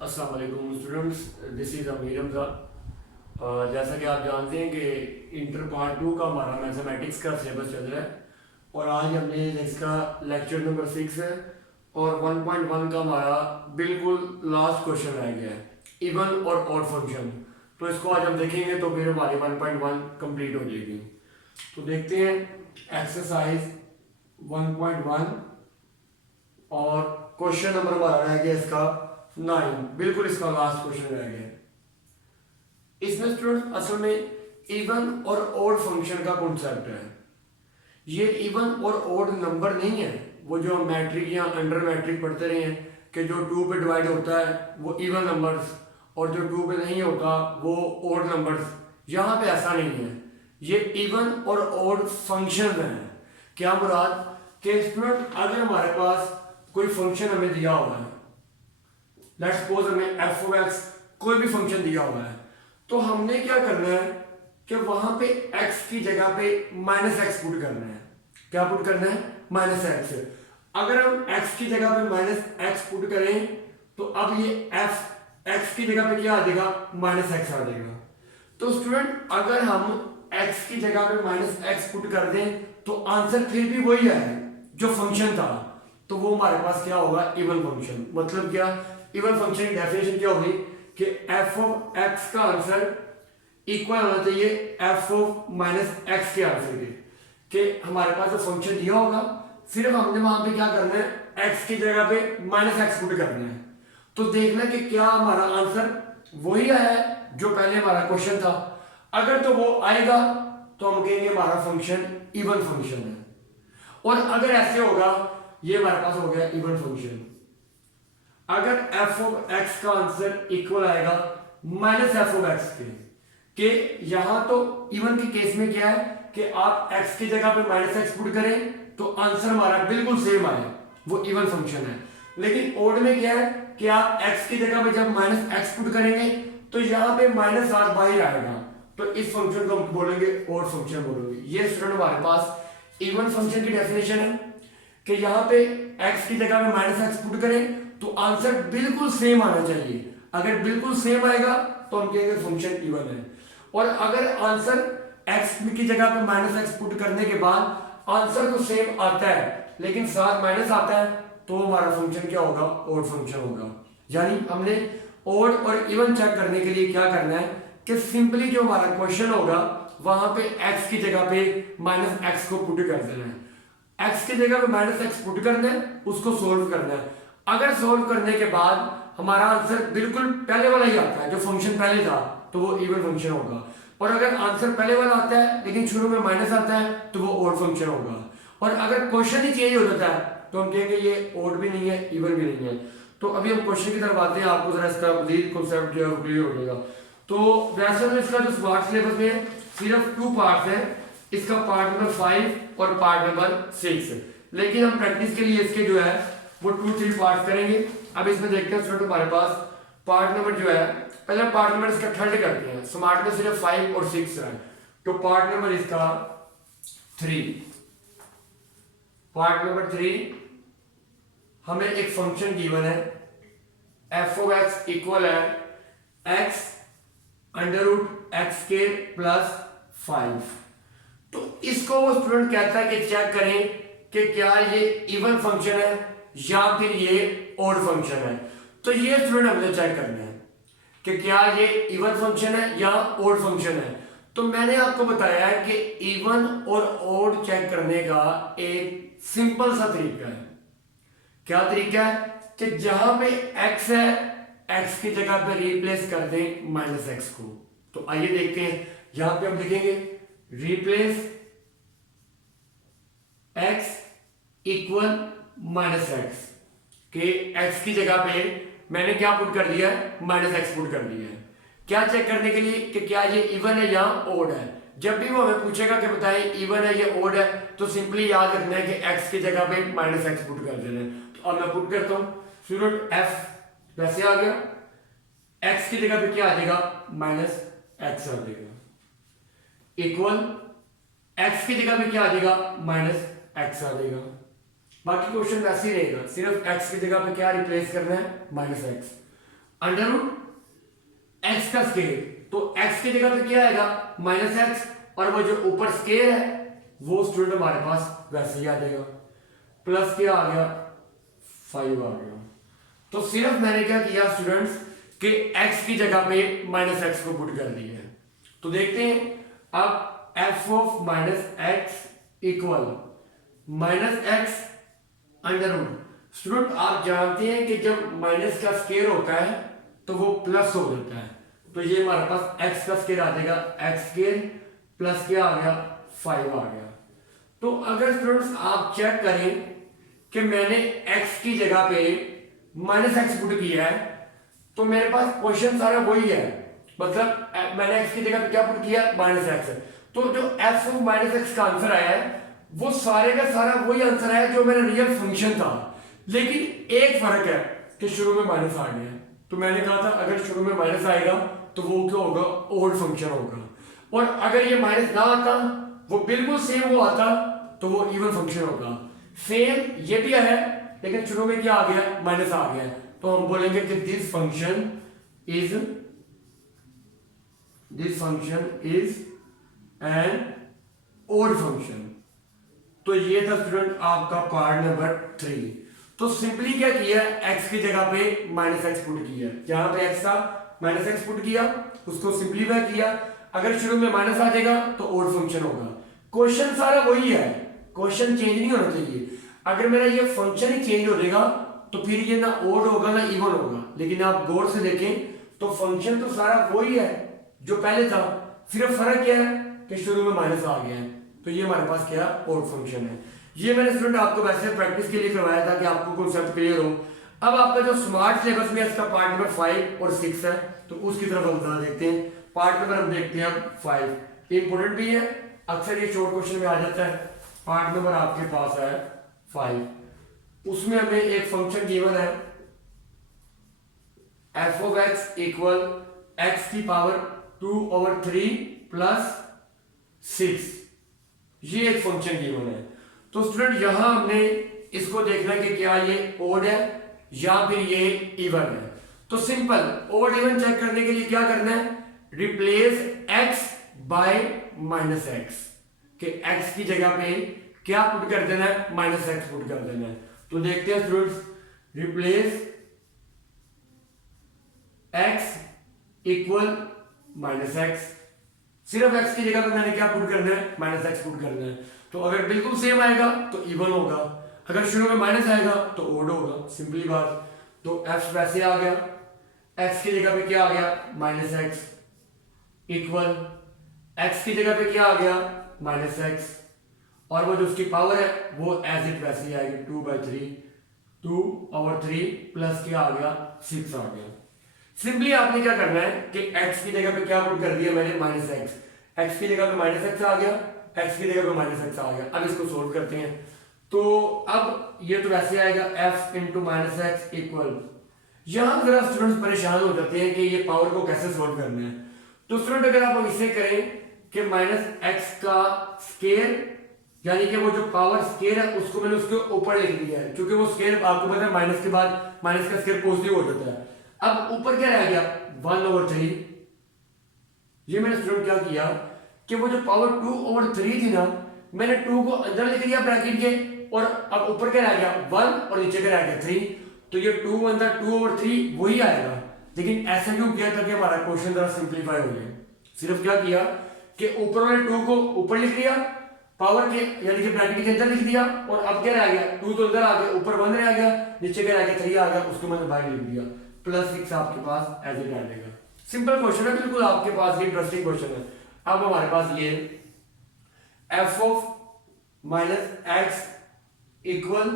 अस्सलाम वालेकुम students, this is Amir Hamza. जैसा कि आप जानते हैं कि इंटर पार्ट 2 का हमारा मैथमेटिक्स का सिलेबस चल रहा है और आज हमने इसका लेक्चर नंबर 6 है और 1.1 का हमारा बिल्कुल लास्ट क्वेश्चन रह गया है, इवन और ऑड फंक्शन। तो इसको आज हम देखेंगे तो फिर हमारी 1.1 कंप्लीट हो जाएगी। तो देखते हैं एक्सरसाइज 1.1 और क्वेश्चन नंबर हमारा रह गया इसका 9, बिल्कुल इसका लास्ट क्वेश्चन रह गया। इसमें स्टूडेंट असल में इवन और ओड फंक्शन का कॉन्सेप्ट है। ये इवन और ओड नंबर नहीं है, वो जो हम मैट्रिक या अंडर मैट्रिक पढ़ते रहे हैं कि जो 2 पे डिवाइड होता है वो इवन नंबर्स और जो 2 पे नहीं होता वो ओड नंबर्स। यहाँ पे ऐसा नहीं है, ये इवन और ओड फंक्शन है। क्या मुराद कि स्टूडेंट अगर हमारे पास कोई फंक्शन हमें दिया हुआ है, लेट्स सपोज हमें एफ ऑफ एक्स कोई भी फंक्शन दिया हुआ है, तो हमने क्या करना है कि वहां पे x की जगह पे माइनस एक्स पुट करना है। क्या पुट करना है? Minus x. अगर हम x की जगह पे माइनस एक्स पुट करें तो अब ये f x की जगह पे क्या आ जाएगा? माइनस एक्स आ जाएगा। तो स्टूडेंट अगर हम x की जगह पे माइनस एक्स पुट कर दें तो आंसर फिर भी वही है जो फंक्शन था, तो वो हमारे पास क्या होगा? Even function. मतलब क्या? इवन फंक्शन की डेफिनेशन क्या होगी कि एफ ऑफ एक्स का आंसर इक्वल होना चाहिए एफ ऑफ माइनस एक्स के आंसर के। कि हमारे पास जो फंक्शन दिया होगा सिर्फ हमने वहां पे क्या करना है? एक्स की जगह पे माइनस एक्स पुट करना है। तो देखना कि क्या हमारा आंसर वही आया है जो पहले हमारा क्वेश्चन था। अगर तो वो आएगा तो हम कहेंगे हमारा फंक्शन इवन फंक्शन है, और अगर ऐसे होगा ये हमारे पास हो गया इवन फंक्शन। अगर एफ ऑफ एक्स का आंसर इक्वल आएगा माइनस एफ ऑफ एक्स के यहां तो इवन के केस में क्या है कि आप एक्स की जगह पे माइनस एक्स पुट करें तो आंसर हमारा बिल्कुल सेम आए, वो इवन फंक्शन है। लेकिन ओड में क्या है कि आप एक्स की जगह पे जब माइनस एक्स पुट करेंगे तो यहां पे माइनस आर बाहर आएगा, तो इस फंक्शन को हम बोलेंगे ओड फंक्शन बोलेंगे। ये स्टूडेंट हमारे पास इवन फंक्शन की डेफिनेशन है कि यहां पे एक्स की जगह पे माइनस एक्स पुट करें तो आंसर बिल्कुल सेम आना चाहिए। अगर बिल्कुल सेम आएगा तो हम कहेंगे फंक्शन इवन है, और अगर आंसर x की जगह पे माइनस एक्स पुट करने के बाद आंसर तो सेम आता है लेकिन साथ माइनस आता है तो हमारा फंक्शन क्या होगा? ओड फंक्शन होगा। यानी हमने ओड और इवन चेक करने के लिए क्या करना है कि सिंपली जो हमारा क्वेश्चन होगा वहां पे x की जगह पे माइनस एक्स को पुट कर देना है। x की जगह पे माइनस एक्स पुट करना है, उसको सोल्व करना है। अगर सोल्व करने के बाद हमारा आंसर बिल्कुल पहले वाला ही आता है जो फंक्शन पहले था तो वो इवन फंक्शन होगा, और अगर आंसर पहले वाला आता है लेकिन शुरू में माइनस आता है तो वो ओड फंक्शन होगा। और अगर क्वेश्चन ही चेंज हो जाता है तो हम कहेंगे ये ओड भी नहीं है इवन भी नहीं है। तो अभी हम क्वेश्चन की तरफ आते हैं, आपको जरा इसका मजीद कॉन्सेप्ट जो है क्लियर हो जाएगा। तो वैसे तो इसका जो स्मार्ट सिलेबस में सिर्फ 2 पार्ट्स हैं, इसका पार्ट नंबर 5 और पार्ट नंबर 6, लेकिन हम प्रैक्टिस के लिए इसके जो है वो 2-3 पार्ट करेंगे। अब इसमें देखते हैं स्टूडेंट हमारे पास पार्ट नंबर जो है, पहले पार्ट नंबर इसका थर्ड करते हैं। स्मार्ट में सिर्फ 5 और 6 है, तो पार्ट नंबर इसका 3। पार्ट नंबर 3 हमें एक फंक्शन गिवन है एफ ऑफ एक्स इक्वल है एक्स अंडर रूट एक्स के प्लस 5। तो इसको वो स्टूडेंट कहता है कि चेक करें कि क्या ये इवन फंक्शन है या फिर ये ओड फंक्शन है। तो ये स्टूडेंट हमें चेक करना है कि क्या ये इवन फंक्शन है या ओड फंक्शन है। तो मैंने आपको बताया है कि इवन और ओड चेक करने का एक सिंपल सा तरीका है। क्या तरीका है कि जहां पे x है x की जगह पे रिप्लेस कर दें माइनस एक्स को। तो आइए देखते हैं, यहां पे हम लिखेंगे replace x equal minus x के x की जगह पे मैंने क्या पुट कर दिया है? माइनस एक्स पुट कर दिया है। क्या चेक करने के लिए कि क्या ये इवन है या ओड है। जब भी वो हमें पूछेगा कि बताएं इवन है या ओड है तो सिंपली याद रखना है कि x की जगह पे माइनस एक्स पुट कर देना है। तो अब मैं पुट करता हूं स्टूडेंट f वैसे आ गया, x की जगह पे क्या आ जाएगा? माइनस एक्स आ जाएगा इक्वल x की जगह पे क्या आ जाएगा? माइनस एक्स आ जाएगा। बाकी क्वेश्चन वैसे ही रहेगा, सिर्फ x की जगह पे क्या रिप्लेस करना है? Minus x. Under root x का स्केयर, तो एक्स की जगह पे क्या आएगा माइनस एक्स, और वो जो ऊपर स्केयर है वो स्टूडेंट हमारे पास वैसे ही आ जाएगा, प्लस क्या आ गया 5 आ गया। तो सिर्फ मैंने क्या किया स्टूडेंट्स कि x की जगह पे माइनस एक्स को पुट कर दिया है। तो देखते हैं अब f of minus x equal minus x under root. Student आप जानते हैं कि जब माइनस का स्केयर होता है तो वो प्लस हो जाता है, तो ये हमारे पास x का स्केयर आ जाएगा एक्स स्केयर प्लस क्या आ गया 5 आ गया। तो अगर स्टूडेंट्स आप चेक करें कि मैंने x की जगह पे माइनस एक्स पुट किया है तो मेरे पास क्वेश्चन सारा वही है, मतलब मैंने x की जगह पे क्या पुट किया माइनस एक्स, तो जो f ऑफ माइनस एक्स का आंसर आया है वो सारे का सारा वही आंसर आया जो मेरा रियल फंक्शन था, लेकिन एक फर्क है कि शुरू में माइनस आ गया है। तो मैंने कहा था अगर शुरू में माइनस आएगा तो वो क्या होगा ओड फंक्शन होगा, और अगर ये माइनस ना आता वो बिल्कुल सेम वो आता तो वो इवन फंक्शन होगा। सेम ये भी है लेकिन शुरू में क्या आ गया माइनस आ गया, तो हम बोलेंगे कि this function is an odd function. तो ये था स्टूडेंट आपका पार्ट नंबर 3। तो सिंपली क्या किया x की जगह पे माइनस एक्स पुट किया, जहां पे x था माइनस एक्स पुट किया उसको सिंप्लीफाई किया, अगर शुरू में माइनस आ जाएगा तो ओड फंक्शन होगा। क्वेश्चन सारा वही है, क्वेश्चन चेंज नहीं होना चाहिए। अगर मेरा ये फंक्शन ही चेंज हो जाएगा तो फिर ये ना ओड होगा ना इवन होगा, लेकिन आप गौर से देखें तो फंक्शन तो सारा वही है जो पहले था, सिर्फ फर्क क्या है कि शुरू में माइनस आ गया है, तो ये हमारे पास क्या ओड फंक्शन है। ये मैंने स्टूडेंट आपको वैसे प्रैक्टिस के लिए करवाया था कि आपको कॉन्सेप्ट क्लियर हो। अब आपका जो स्मार्ट सिलेबस में इसका पार्ट नंबर 5 और 6 है, तो उसकी तरफ हम बता देखते हैं। पार्ट नंबर हम देखते हैं अब 5, इंपोर्टेंट भी है, अक्सर ये शॉर्ट क्वेश्चन में आ जाता है। पार्ट नंबर आपके पास है 5, उसमें हमें एक फंक्शन गिवन है f of x equal x की पावर 2/3 प्लस 6, ये एक फंक्शन गिवन है। तो स्टूडेंट यहां हमने इसको देखना है कि क्या ये ओड है या फिर ये इवन है। तो सिंपल ओड इवन चेक करने के लिए क्या करना है, replace x bye minus x, कि x की जगह पे क्या पुट कर देना है माइनस एक्स पुट कर देना है। तो देखते हैं students, replace x equal minus x, सिर्फ x की जगह पे मैंने क्या पुट करना है माइनस एक्स पुट करना है। तो अगर बिल्कुल सेम आएगा तो इवन होगा, अगर शुरू में माइनस आएगा तो ओड होगा, सिंपली बात। तो f वैसे आ गया, x की जगह पे क्या आ गया माइनस एक्स इक्वल x की जगह पे क्या आ गया माइनस एक्स, और वो जो उसकी पावर है वो एज इट वैसे ही आएगी 2/3 प्लस क्या आ गया 6 आ गया। सिंपली आपने क्या करना है कि x की जगह पे क्या पुट कर दिया मैंने माइनस एक्स, x की जगह पे माइनस एक्स आ गया, x की जगह पे माइनस एक्स आ गया। अब इसको सोल्व करते हैं, तो अब ये तो वैसे आएगा f into minus x equal, यहां जरा स्टूडेंट्स परेशान हो जाते हैं कि ये पावर को कैसे सोल्व करना है। तो स्टूडेंट अगर आप इसे करें कि माइनस एक्स का स्केयर, यानी कि वो जो पावर स्केयर है उसको मैंने उसके ऊपर लिख दिया है, क्योंकि वो स्केयर आपको पता है माइनस के बाद माइनस का स्केयर पॉजिटिव हो जाता है। अब ऊपर क्या रह गया 1/3, ये मैंने स्टूडेंट क्या किया कि वो जो पावर 2/3 थी ना, मैंने 2 को अंदर लिख दिया ब्रैकेट के, और अब ऊपर क्या रह गया 1 और नीचे क्या रह गया 3, तो ये 2 अंदर 2/3 वही आएगा। लेकिन ऐसा क्यों किया ताकि हमारा क्वेश्चन जरा सिंप्लीफाई हो जाए। सिर्फ क्या किया कि ऊपर वाले 2 को ऊपर लिख दिया पावर के यानी कि ब्रैकेट के अंदर लिख दिया, और अब क्या रह गया 2 तो अंदर आ गया, ऊपर 1 रह गया, नीचे क्या रह गया 3 आ गया, उसको मैंने बाहर लिख दिया, प्लस 6 आपके पास एज इट आ जाएगा। सिंपल क्वेश्चन है बिल्कुल आपके पास, ये इंटरेस्टिंग क्वेश्चन है। अब हमारे पास ये f of minus x equal,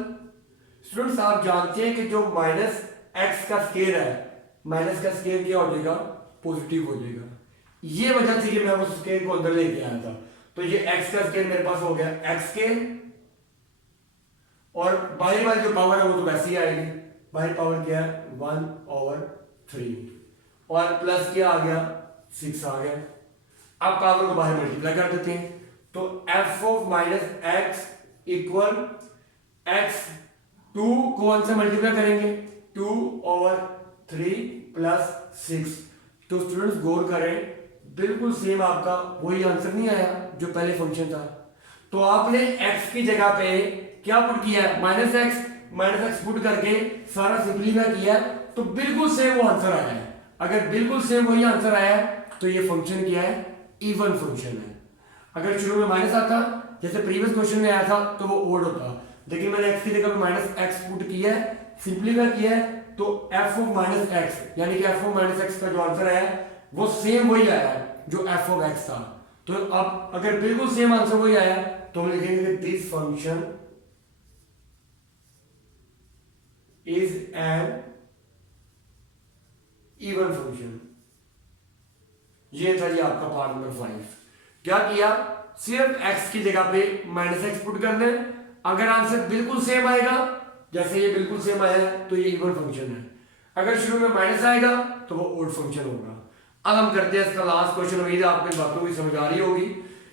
students आप जानते हैं कि जो माइनस एक्स का स्केयर है, माइनस का स्केयर क्या हो जाएगा पॉजिटिव हो जाएगा। ये वजह थी कि मैं उस स्केयर को अंदर लेके आया था। तो ये x का स्केयर मेरे पास हो गया x स्केयर, और बाहरी वाली जो पावर है वो तो वैसे ही आएगी, बाहरी पावर क्या है 1/3, और प्लस क्या आ गया 6 आ गया। अब पावर को बाहर मल्टीप्लाई कर देते हैं, तो f of minus x equal x 2 कौन से मल्टीप्लाई करेंगे 2/3 3 + 6। तो स्टूडेंट्स गौर करें, बिल्कुल सेम आपका वही आंसर नहीं आया जो पहले फंक्शन था। तो आपने x की जगह पे क्या पुट किया है, -x पुट करके सारा सिंपलीफाई किया, तो बिल्कुल सेम वो आंसर आया है। अगर बिल्कुल सेम वही आंसर आया तो ये फंक्शन क्या है, इवन फंक्शन है। अगर शुरू में माइनस आता जैसे प्रीवियस क्वेश्चन में आया था तो वो ओड होता, लेकिन मैंने x की जगह पे -x पुट किया है, सिंपलीफाई किया है, तो f ऑफ -x यानी कि f ऑफ -x का जो आंसर है वो सेम वही आया है जो f ऑफ x था। तो अब अगर बिल्कुल सेम आंसर वही आया तो हम लिखेंगे this function is N even function. ये था ये आपका पार्ट नंबर 5। क्या किया, सिर्फ x की जगह पे -x पुट करना है। अगर आंसर बिल्कुल सेम आएगा, जैसे ये बिल्कुल सेम आया है, तो ये इवन फंक्शन है। अगर शुरू में माइनस आएगा तो वो ओड फंक्शन होगा। अब हम करते हैं इसका लास्ट क्वेश्चन। उम्मीद है आपको इन बातों की समझ आ रही होगी।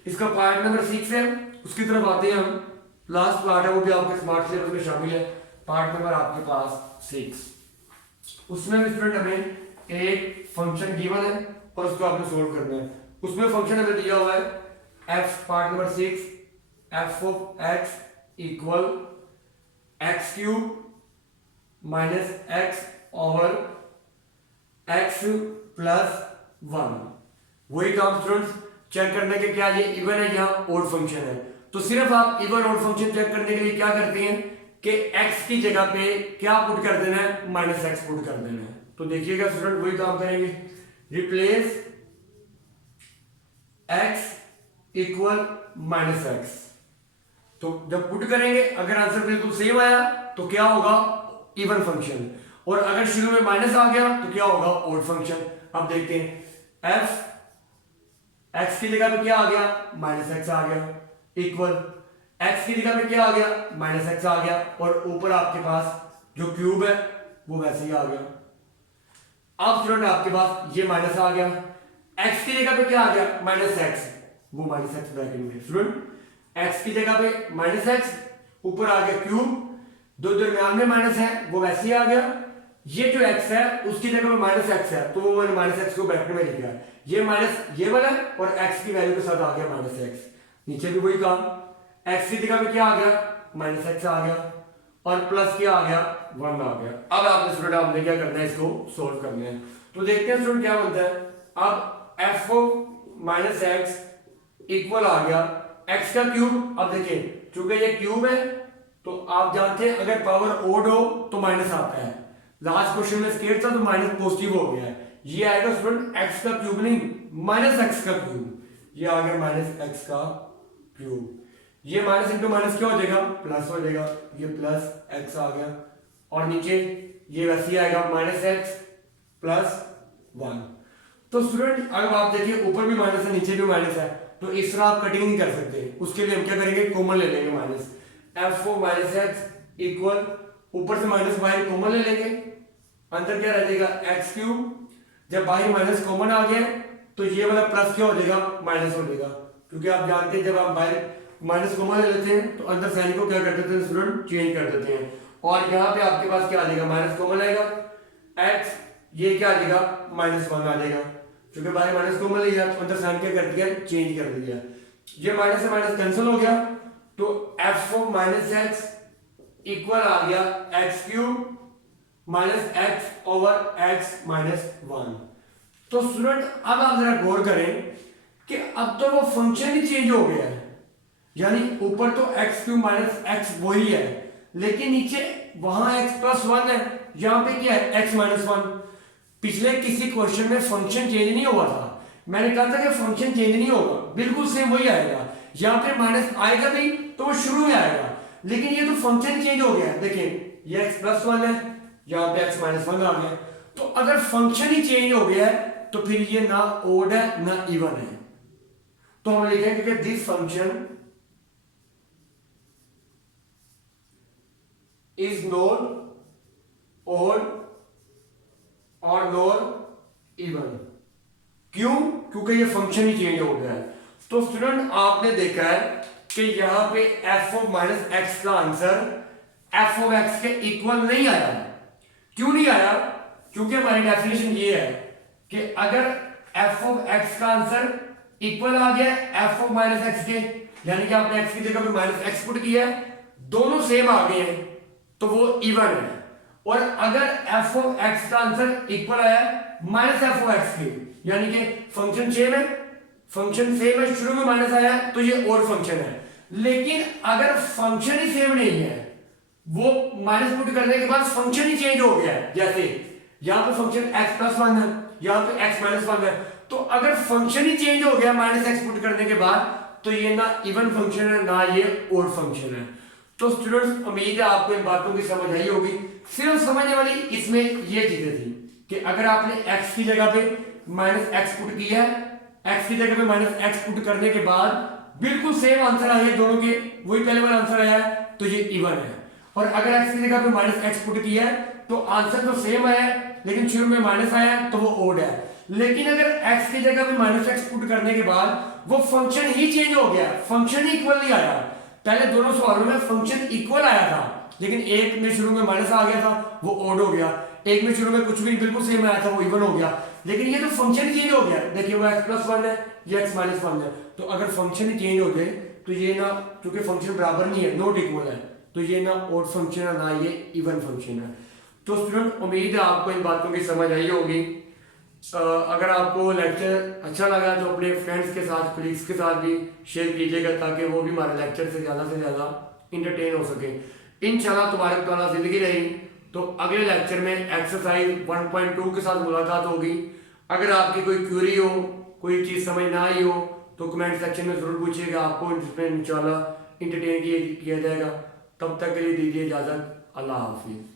इसका पार्ट नंबर 6 है, उसकी तरफ आते हैं हम। लास्ट पार्ट है, वो भी आपके स्मार्ट सिलेबस में शामिल है, पार्ट नंबर आपके पास 6। उसमें स्टूडेंट हमें एक फंक्शन गिवन है और उसको आपने सोल्व करना है। उसमें फंक्शन हमें दिया हुआ है f, part number 6, f of x equal x³ minus x over x plus 1। वही काम स्टूडेंट्स चेक करने के, क्या ये इवन है या ओड फंक्शन है। तो सिर्फ आप इवन ओड फंक्शन चेक करने के लिए क्या करते हैं कि x की जगह पे क्या पुट कर देना है, -x पुट कर देना है। तो देखिएगा स्टूडेंट वही काम करेंगे, रिप्लेस x इक्वल -x। तो जब पुट करेंगे, अगर आंसर बिल्कुल सेम आया तो क्या होगा, इवन फंक्शन, और अगर शुरू में माइनस आ गया तो क्या होगा, ओड फंक्शन। अब देखते हैं f x की जगह पे क्या आ गया, -x आ गया, इक्वल x की जगह पे क्या आ गया, -x आ गया, और ऊपर आपके पास जो क्यूब है वो वैसे ही आ गया। अब स्टूडेंट आपके पास ये माइनस आ गया, x की जगह पे क्या आ गया, -x, वो -x ब्रैकेट में स्टूडेंट x की जगह पे -x, ऊपर आ गया क्यूब, दो दरमियान में माइनस है वो वैसे ही आ गया। ये जो x है उसकी जगह पे -x है, तो वो मैंने -x को ब्रैकेट में लिखा है, ये माइनस ये वाला और x की वैल्यू के साथ आ गया -x। नीचे भी वही काम, x की जगह पे क्या आ गया, -x आ गया, और प्लस क्या आ गया, 1 आ गया। अब आपने स्टूडेंट आपने क्या करना है, इसको सोल्व करना है। तो देखते हैं स्टूडेंट क्या बनता है। अब f ऑफ -x इक्वल आ गया x का क्यूब। अब देखिए चूंकि ये क्यूब है तो आप जानते हैं अगर पावर ओड हो तो माइनस आता है। लास्ट क्वेश्चन में स्केयर था तो माइनस पॉजिटिव हो गया है। ये आएगा स्टूडेंट x का क्यूब नहीं, -x का क्यूब। ये आ गया -x का क्यूब। ये माइनस इंटू माइनस क्या हो जाएगा, प्लस हो जाएगा, ये प्लस x आ गया, और नीचे ये वैसे ही आएगा -x प्लस 1। तो स्टूडेंट अगर आप देखिए ऊपर भी माइनस है नीचे भी माइनस है, तो इस तरह आप कटिंग नहीं कर सकते। उसके लिए हम क्या करेंगे, कॉमन ले लेंगे minus. f of -x equal ऊपर से माइनस बाहर कॉमन ले लेंगे, अंदर क्या रह जाएगा, x³। जब बाहर माइनस कॉमन आ गया तो ये वाला प्लस क्या हो जाएगा, माइनस हो जाएगा, क्योंकि आप जानते हैं जब आप बाहर माइनस कॉमन ले लेते हैं तो अंदर साइन को क्या कर देते हैं स्टूडेंट, चेंज कर देते हैं। और यहाँ पे आपके पास क्या आ जाएगा, माइनस कॉमन आएगा, x ये क्या आ जाएगा, -1 आ जाएगा, क्योंकि बाहर माइनस कॉमन लिया तो अंदर साइन क्या कर दिया, चेंज कर दिया। ये माइनस से माइनस कैंसिल हो गया, तो f ऑफ -x इक्वल आ गया x³ minus x over x minus 1। तो स्टूडेंट अब आप जरा गौर करें कि अब तो वो फंक्शन ही चेंज हो गया है, यानी ऊपर तो x³ माइनस x वही है, लेकिन नीचे वहां x प्लस 1 है, यहां पे क्या है, x माइनस 1। पिछले किसी क्वेश्चन में फंक्शन चेंज नहीं हुआ था, मैंने कहा था कि फंक्शन चेंज नहीं होगा, बिल्कुल सेम वही आएगा। यहां पे माइनस आएगा नहीं तो वो शुरू में आएगा, लेकिन ये तो फंक्शन चेंज हो गया है। देखिए ये x प्लस 1 है, यहाँ पे x माइनस 1 आ गया। तो अगर फंक्शन ही चेंज हो गया है तो फिर ये ना ओड है ना इवन है। तो हम लिखेंगे कि this function is not odd और नॉट इवन। क्यों, क्योंकि ये फंक्शन ही चेंज हो गया है। तो स्टूडेंट आपने देखा है कि यहां पे f ऑफ -x का आंसर f ऑफ x के इक्वल नहीं आया। क्यों नहीं आया, क्योंकि हमारी डेफिनेशन ये है कि अगर एफ ऑफ एक्स का आंसर इक्वल आ गया एफ ऑफ माइनस एक्स के, यानी कि आपने एक्स की जगह पे माइनस एक्स पुट किया है, दोनों सेम आ गए हैं तो वो इवन है। और अगर एफ ऑफ एक्स का आंसर इक्वल आया माइनस एफ ऑफ एक्स के, यानी कि फंक्शन सेम है, फंक्शन सेम है, शुरू में माइनस आया तो ये और फंक्शन है। लेकिन अगर फंक्शन ही सेम नहीं है, वो माइनस पुट करने के बाद फंक्शन ही चेंज हो गया है, जैसे यहां पे फंक्शन x प्लस वन है, यहां पे x माइनस वन है, तो अगर फंक्शन ही चेंज हो गया माइनस एक्स पुट करने के बाद, तो ये ना इवन फंक्शन है ना ये ओड फंक्शन है। तो स्टूडेंट्स उम्मीद है आपको इन बातों की समझ आई होगी। सिर्फ समझने वाली इसमें ये चीजें थी कि अगर आपने x की जगह पे माइनस एक्स पुट किया है, x की जगह पे माइनस एक्स पुट करने के बाद बिल्कुल सेम आंसर आया दोनों के, वही पहले वाला आंसर आया है, तो ये इवन है। और अगर x की जगह पे माइनस एक्स पुट किया है तो आंसर तो सेम आया है लेकिन शुरू में माइनस आया है तो वो ओड है। लेकिन अगर x की जगह पे माइनस एक्स पुट करने के बाद वो फंक्शन ही चेंज हो गया, फंक्शन ही इक्वल नहीं आया। पहले दोनों सवालों में फंक्शन इक्वल आया था, लेकिन एक में शुरू में माइनस आ गया था वो ओड हो गया, एक में शुरू में कुछ भी बिल्कुल सेम आया था वो इवन हो गया। लेकिन ये तो फंक्शन ही चेंज हो गया, देखिए वो x प्लस वन है, ये x माइनस वन है, तो अगर फंक्शन ही चेंज हो जाए तो ये ना, क्योंकि फंक्शन बराबर नहीं है, नॉट इक्वल है, तो ये ना ओड फंक्शन है ना ये इवन फंक्शन है। तो स्टूडेंट उम्मीद है आपको इन बातों की समझ आई होगी। अगर आपको लेक्चर अच्छा लगा तो अपने फ्रेंड्स के साथ, कलीग्स के साथ भी शेयर कीजिएगा ताकि वो भी हमारे लेक्चर से ज़्यादा इंटरटेन हो सके। इंशाल्लाह तुम्हारे ताला जिंदगी रही तो अगले लेक्चर में एक्सरसाइज 1.2 के साथ मुलाकात होगी। अगर आपकी कोई क्यूरी हो, कोई चीज़ समझ ना आई हो तो कमेंट सेक्शन में ज़रूर पूछिएगा, आपको इसमें इंशाल्लाह इंटरटेन किया जाएगा। तब तक के लिए दीजिए इजाज़त, अल्लाह हाफिज़।